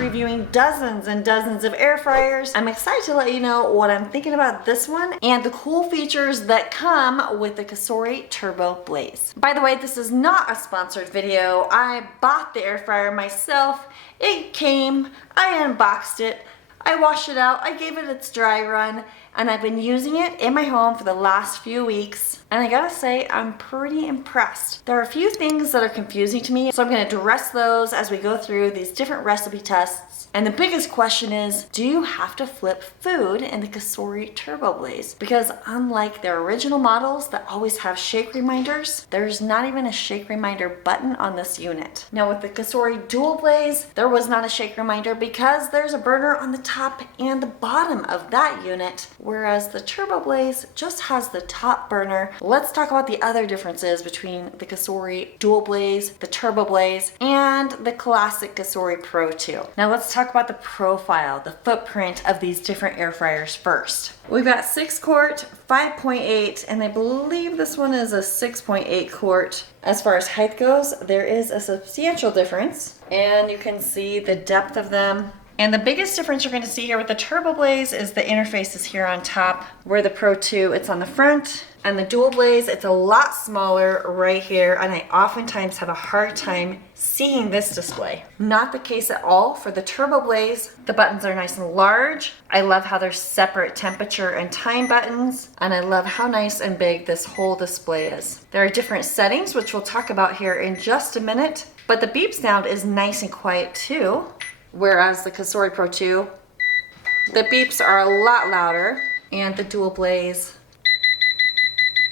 reviewing dozens and dozens of air fryers, I'm excited to let you know what I'm thinking about this one and the cool features that come with the Cosori TurboBlaze. By the way, this is not a sponsored video. I bought the air fryer myself. It came, I unboxed it, I washed it out, I gave it its dry run, and I've been using it in my home for the last few weeks. And I gotta say, I'm pretty impressed. There are a few things that are confusing to me, so I'm gonna address those as we go through these different recipe tests. And the biggest question is, do you have to flip food in the Cosori TurboBlaze? Because unlike their original models that always have shake reminders, there's not even a shake reminder button on this unit. Now with the Cosori DualBlaze, there was not a shake reminder because there's a burner on the top and the bottom of that unit, whereas the TurboBlaze just has the top burner. Let's talk about the other differences between the Cosori DualBlaze, the TurboBlaze, and the classic Cosori Pro 2. Now let's talk about the profile, the footprint of these different air fryers first. We've got 6 quart, 5.8, and I believe this one is a 6.8 quart. As far as height goes, there is a substantial difference, and you can see the depth of them. And the biggest difference you're going to see here with the TurboBlaze is the interface is here on top, where the Pro 2, it's on the front. And the DualBlaze, it's a lot smaller right here, and I oftentimes have a hard time seeing this display. Not the case at all for the TurboBlaze. The buttons are nice and large. I love how there's separate temperature and time buttons, and I love how nice and big this whole display is. There are different settings, which we'll talk about here in just a minute, but the beep sound is nice and quiet too. Whereas the Cosori Pro 2, the beeps are a lot louder, and the DualBlaze,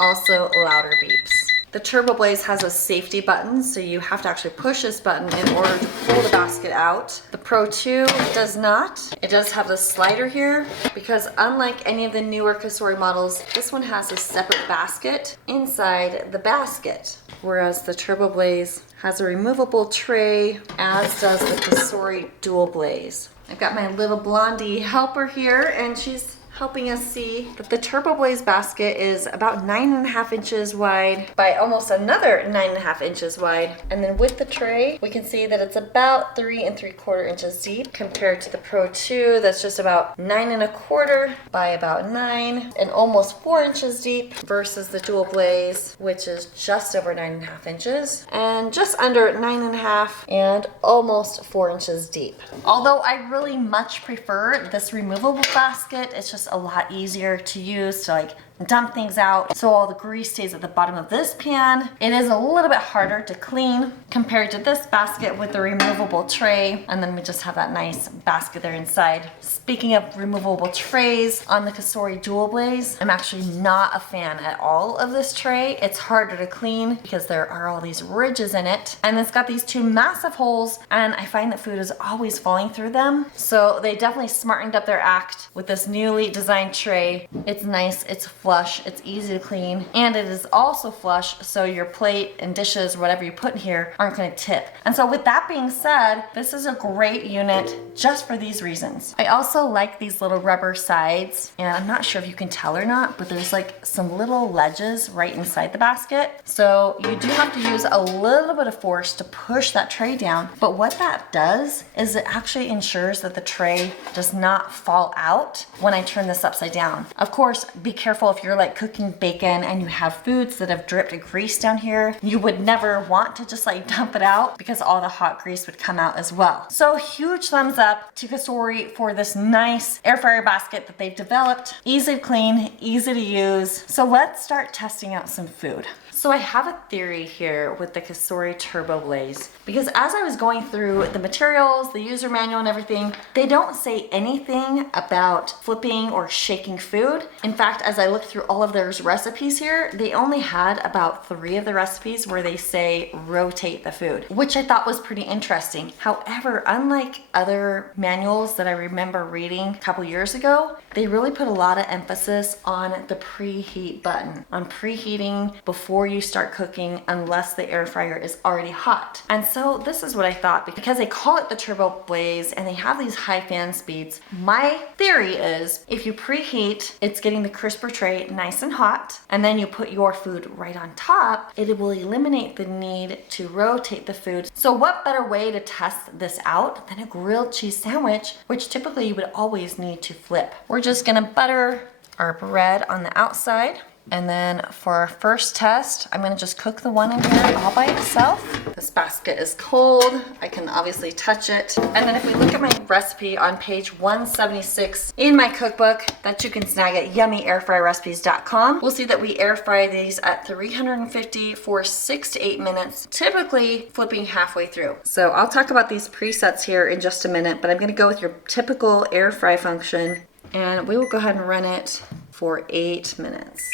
also louder beeps. The TurboBlaze has a safety button, so you have to actually push this button in order to pull the basket out. The Pro 2 does not. It does have the slider here, because unlike any of the newer Cosori models, this one has a separate basket inside the basket, whereas the TurboBlaze has a removable tray, as does the Cosori DualBlaze. I've got my little blondie helper here, and she's helping us see that the TurboBlaze basket is about 9.5 inches wide by almost another 9.5 inches wide. And then with the tray, we can see that it's about 3 3/4 inches deep compared to the Pro 2 that's just about 9 1/4 by about 9 and almost 4 inches deep versus the DualBlaze, which is just over 9.5 inches and just under 9.5 and almost 4 inches deep. Although I really much prefer this removable basket, it's just a lot easier to use to like dump things out so all the grease stays at the bottom of this pan. It is a little bit harder to clean compared to this basket with the removable tray, and then we just have that nice basket there inside. Speaking of removable trays, on the Cosori DualBlaze, I'm actually not a fan at all of this tray. It's harder to clean because there are all these ridges in it, and it's got these 2 massive holes, and I find that food is always falling through them. So they definitely smartened up their act with this newly designed tray. It's nice, it's flush, it's easy to clean, and it is also flush, so your plate and dishes, whatever you put in here, aren't going to tip. And so with that being said, this is a great unit just for these reasons. I also like these little rubber sides, and I'm not sure if you can tell or not, but there's like some little ledges right inside the basket. So you do have to use a little bit of force to push that tray down, but what that does is it actually ensures that the tray does not fall out when I turn this upside down. Of course, be careful if you're like cooking bacon and you have foods that have dripped grease down here. You would never want to just like dump it out because all the hot grease would come out as well. So huge thumbs up to Cosori for this nice air fryer basket that they've developed. Easy to clean, easy to use. So let's start testing out some food. So I have a theory here with the Cosori TurboBlaze, because as I was going through the materials, the user manual and everything, they don't say anything about flipping or shaking food. In fact, as I looked through all of their recipes here, they only had about 3 of the recipes where they say rotate the food, which I thought was pretty interesting. However, unlike other manuals that I remember reading a couple years ago, they really put a lot of emphasis on the preheat button, on preheating before you start cooking unless the air fryer is already hot. And so this is what I thought, because they call it the TurboBlaze and they have these high fan speeds. My theory is if you preheat, it's getting the crisper tray nice and hot, and then you put your food right on top, it will eliminate the need to rotate the food. So what better way to test this out than a grilled cheese sandwich, which typically you would always need to flip. We're just gonna butter our bread on the outside. And then for our first test, I'm gonna just cook the one in here all by itself. This basket is cold. I can obviously touch it. And then if we look at my recipe on page 176 in my cookbook that you can snag at yummyairfryrecipes.com, we'll see that we air fry these at 350 for 6 to 8 minutes, typically flipping halfway through. So I'll talk about these presets here in just a minute, but I'm gonna go with your typical air fry function, and we will go ahead and run it for 8 minutes.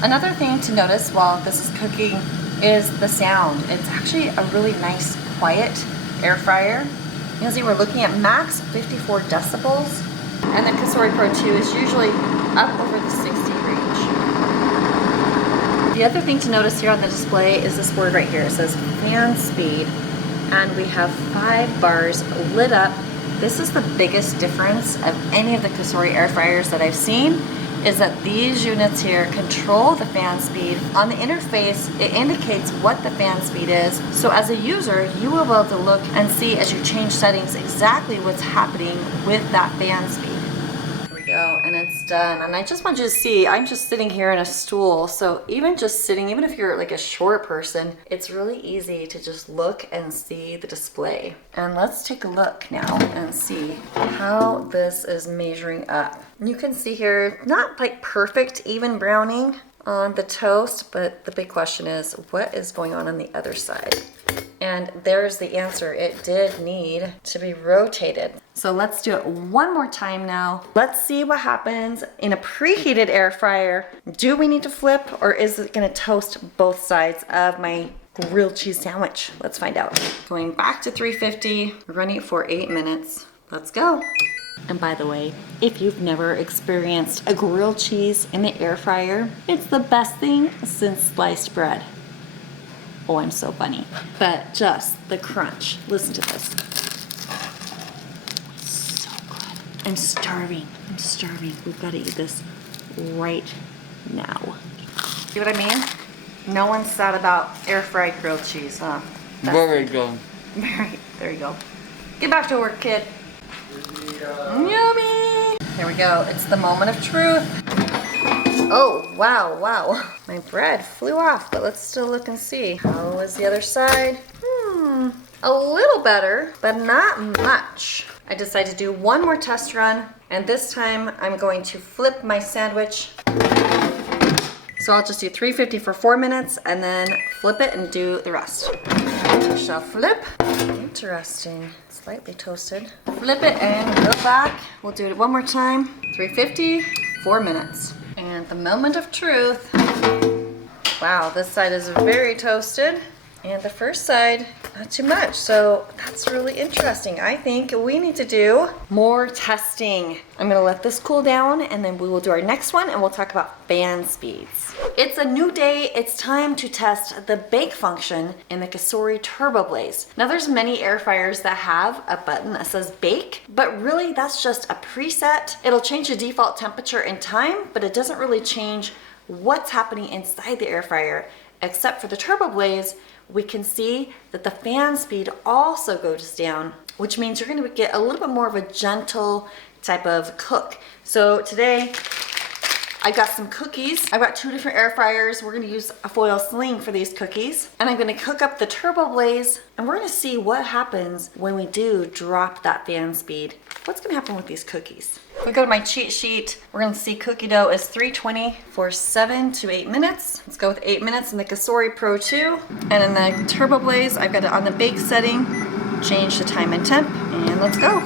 Another thing to notice while this is cooking is the sound. It's actually a really nice, quiet air fryer. You'll see we're looking at max 54 decibels, and the Cosori Pro 2 is usually up over the 60 range. The other thing to notice here on the display is this word right here. It says fan speed, and we have 5 bars lit up. This is the biggest difference of any of the Cosori air fryers that I've seen, is that these units here control the fan speed. On the interface, it indicates what the fan speed is. So as a user, you will be able to look and see as you change settings exactly what's happening with that fan speed. Here we go, and it's done. And I just want you to see, I'm just sitting here in a stool. So even just sitting, even if you're like a short person, it's really easy to just look and see the display. And let's take a look now and see how this is measuring up. You can see here, not like perfect even browning on the toast, but the big question is, what is going on the other side? And there's the answer. It did need to be rotated. So let's do it one more time now. Let's see what happens in a preheated air fryer. Do we need to flip, or is it gonna toast both sides of my grilled cheese sandwich? Let's find out. Going back to 350, running it for 8 minutes. Let's go. And by the way, if you've never experienced a grilled cheese in the air fryer, it's the best thing since sliced bread. Oh, I'm so funny. But just the crunch. Listen to this. So good. I'm starving. I'm starving. We've got to eat this right now. See what I mean? No one's sad about air fried grilled cheese, huh? Very good. Right, there you go. Get back to work, kid. Yummy! Here we go. It's the moment of truth. Oh, wow, wow. My bread flew off, but let's still look and see. How is the other side? A little better, but not much. I decided to do one more test run, and this time I'm going to flip my sandwich. So I'll just do 350 for 4 minutes and then flip it and do the rest. We shall flip. Interesting. Slightly toasted. Flip it and go back. We'll do it one more time. 350, 4 minutes. And the moment of truth. Wow, this side is very toasted. And the first side, not too much. So that's really interesting. I think we need to do more testing. I'm gonna let this cool down, and then we will do our next one, and we'll talk about fan speeds. It's a new day. It's time to test the bake function in the Cosori TurboBlaze. Now there's many air fryers that have a button that says bake, but really that's just a preset. It'll change the default temperature and time, but it doesn't really change what's happening inside the air fryer. Except for the TurboBlaze, we can see that the fan speed also goes down, which means you're gonna get a little bit more of a gentle type of cook. So today, I got some cookies. I've got 2 different air fryers. We're gonna use a foil sling for these cookies. And I'm gonna cook up the TurboBlaze, and we're gonna see what happens when we do drop that fan speed. What's gonna happen with these cookies? If we go to my cheat sheet, we're gonna see cookie dough is 320 for 7 to 8 minutes. Let's go with 8 minutes in the Cosori Pro 2. And in the TurboBlaze, I've got it on the bake setting. Change the time and temp, and let's go.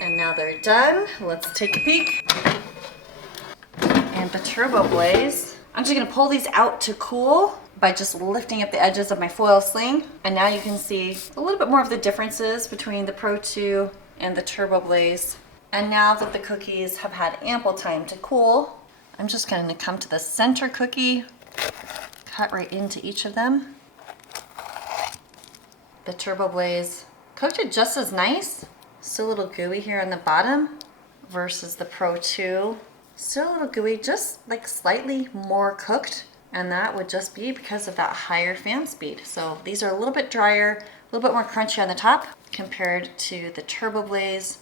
And now they're done. Let's take a peek. And the TurboBlaze, I'm just gonna pull these out to cool by just lifting up the edges of my foil sling. And now you can see a little bit more of the differences between the Pro 2 and the TurboBlaze. And now that the cookies have had ample time to cool, I'm just gonna come to the center cookie, cut right into each of them. The TurboBlaze cooked it just as nice. Still a little gooey here on the bottom versus the Pro 2. Still a little gooey, just like slightly more cooked. And that would just be because of that higher fan speed. So these are a little bit drier, a little bit more crunchy on the top compared to the TurboBlaze.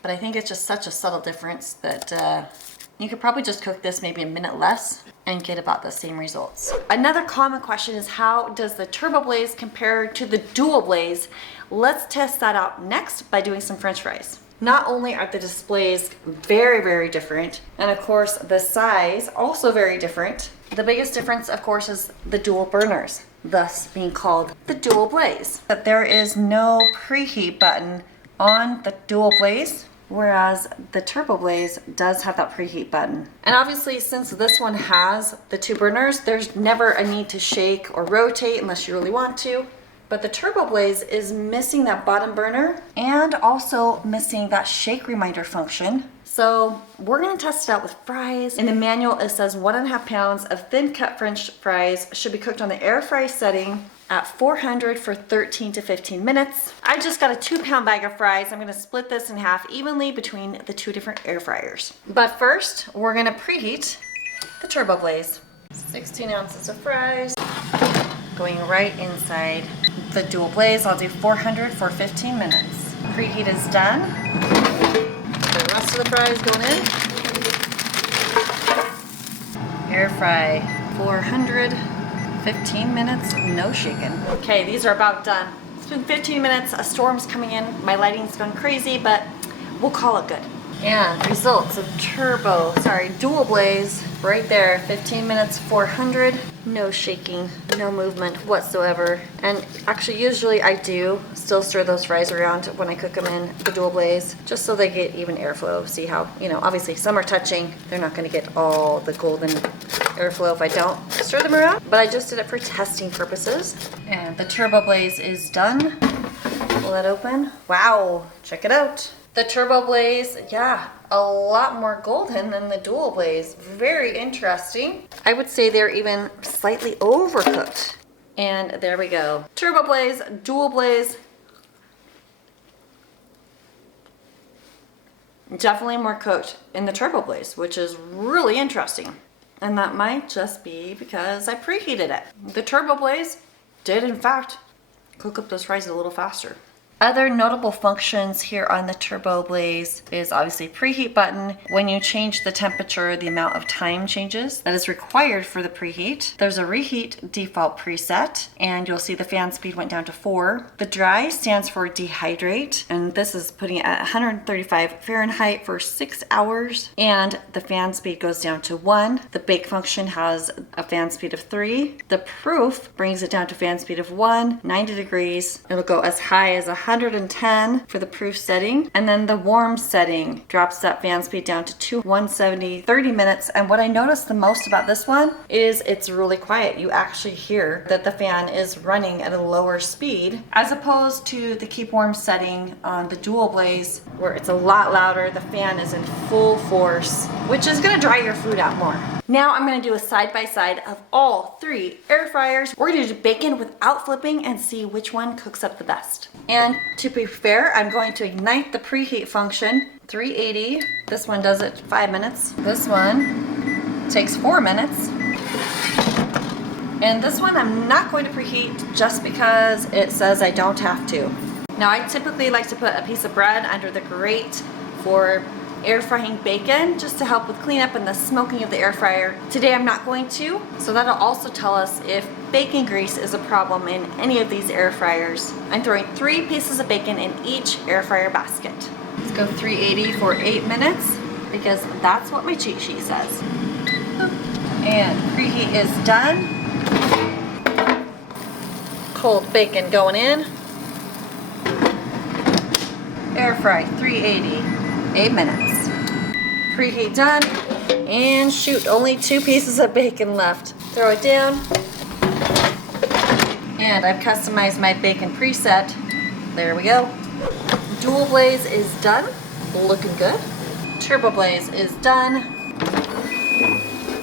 But I think it's just such a subtle difference that you could probably just cook this maybe a minute less and get about the same results. Another common question is, how does the TurboBlaze compare to the DualBlaze? Let's test that out next by doing some French fries. Not only are the displays very, very different, and of course the size also very different, the biggest difference of course is the dual burners, thus being called the DualBlaze. But there is no preheat button on the DualBlaze, whereas the TurboBlaze does have that preheat button. And obviously, since this one has the 2 burners, there's never a need to shake or rotate unless you really want to. But the TurboBlaze is missing that bottom burner and also missing that shake reminder function. So we're gonna test it out with fries. In the manual, it says 1.5 pounds of thin cut French fries should be cooked on the air fry setting at 400 for 13 to 15 minutes. I just got a 2-pound bag of fries. I'm gonna split this in half evenly between the 2 different air fryers. But first, we're gonna preheat the TurboBlaze. 16 ounces of fries going right inside the DualBlaze. I'll do 400 for 15 minutes. Preheat is done. The rest of the fries going in. Air fry 400. 15 minutes, no shaking. Okay, these are about done. It's been 15 minutes, a storm's coming in, my lighting's gone crazy, but we'll call it good. And results of DualBlaze, right there, 15 minutes, 400, no shaking, no movement whatsoever. And actually, usually I do still stir those fries around when I cook them in the DualBlaze, just so they get even airflow. See how, obviously some are touching, they're not gonna get all the golden airflow if I don't stir them around, but I just did it for testing purposes. And the TurboBlaze is done. Pull that open. Wow, check it out. The TurboBlaze, yeah, a lot more golden than the DualBlaze. Very interesting. I would say they're even slightly overcooked. And there we go. TurboBlaze, DualBlaze. Definitely more cooked in the TurboBlaze, which is really interesting. And that might just be because I preheated it. The TurboBlaze did, in fact, cook up those fries a little faster. Other notable functions here on the TurboBlaze is obviously preheat button. When you change the temperature, the amount of time changes that is required for the preheat. There's a reheat default preset, and you'll see the fan speed went down to 4. The dry stands for dehydrate, and this is putting it at 135 Fahrenheit for 6 hours, and the fan speed goes down to 1. The bake function has a fan speed of 3. The proof brings it down to fan speed of 1, 90 degrees. It'll go as high as 110 for the proof setting, and then the warm setting drops that fan speed down to 170, 30 minutes. And what I noticed the most about this one is it's really quiet. You actually hear that the fan is running at a lower speed as opposed to the keep warm setting on the DualBlaze, where it's a lot louder. The fan is in full force, which is gonna dry your food out more. Now I'm gonna do a side-by-side of all 3 air fryers. We're gonna do bacon without flipping and see which one cooks up the best. And to be fair, I'm going to ignite the preheat function, 380. This one does it 5 minutes. This one takes 4 minutes. And this one I'm not going to preheat just because it says I don't have to. Now I typically like to put a piece of bread under the grate for air frying bacon, just to help with cleanup and the smoking of the air fryer. Today I'm not going to, so that'll also tell us if bacon grease is a problem in any of these air fryers. I'm throwing 3 pieces of bacon in each air fryer basket. Let's go 380 for 8 minutes, because that's what my cheat sheet says. And preheat is done. Cold bacon going in. Air fry 380, 8 minutes. Preheat done, and shoot, only 2 pieces of bacon left. Throw it down, and I've customized my bacon preset. There we go. DualBlaze is done, looking good. TurboBlaze is done.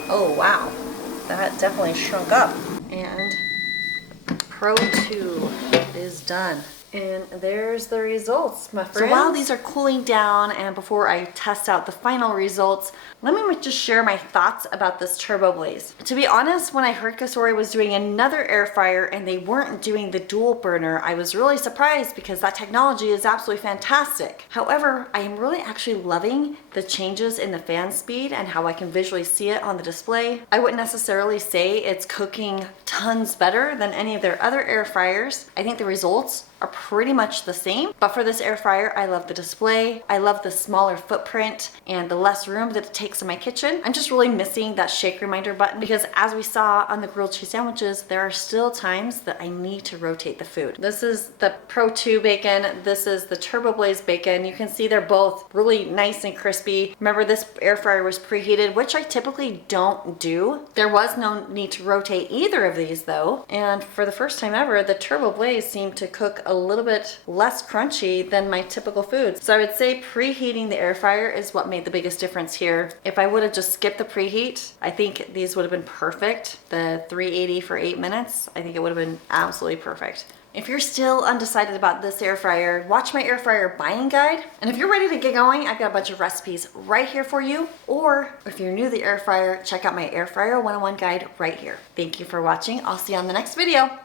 Oh wow, that definitely shrunk up. And Pro 2 is done. And there's the results, my friends. So while these are cooling down and before I test out the final results, let me just share my thoughts about this TurboBlaze. To be honest, when I heard Cosori was doing another air fryer and they weren't doing the dual burner, I was really surprised because that technology is absolutely fantastic. However, I am really actually loving the changes in the fan speed and how I can visually see it on the display. I wouldn't necessarily say it's cooking tons better than any of their other air fryers. I think the results are pretty much the same, but for this air fryer, I love the display. I love the smaller footprint and the less room that it takes in my kitchen. I'm just really missing that shake reminder button because as we saw on the grilled cheese sandwiches, there are still times that I need to rotate the food. This is the Pro 2 bacon. This is the TurboBlaze bacon. You can see they're both really nice and crispy. Remember, this air fryer was preheated, which I typically don't do. There was no need to rotate either of these though. And for the first time ever, the TurboBlaze seemed to cook a little bit less crunchy than my typical foods. So I would say preheating the air fryer is what made the biggest difference here. If I would have just skipped the preheat, I think these would have been perfect. The 380 for 8 minutes, I think it would have been absolutely perfect. If you're still undecided about this air fryer, watch my air fryer buying guide. And if you're ready to get going, I've got a bunch of recipes right here for you. Or if you're new to the air fryer, check out my air fryer 101 guide right here. Thank you for watching. I'll see you on the next video.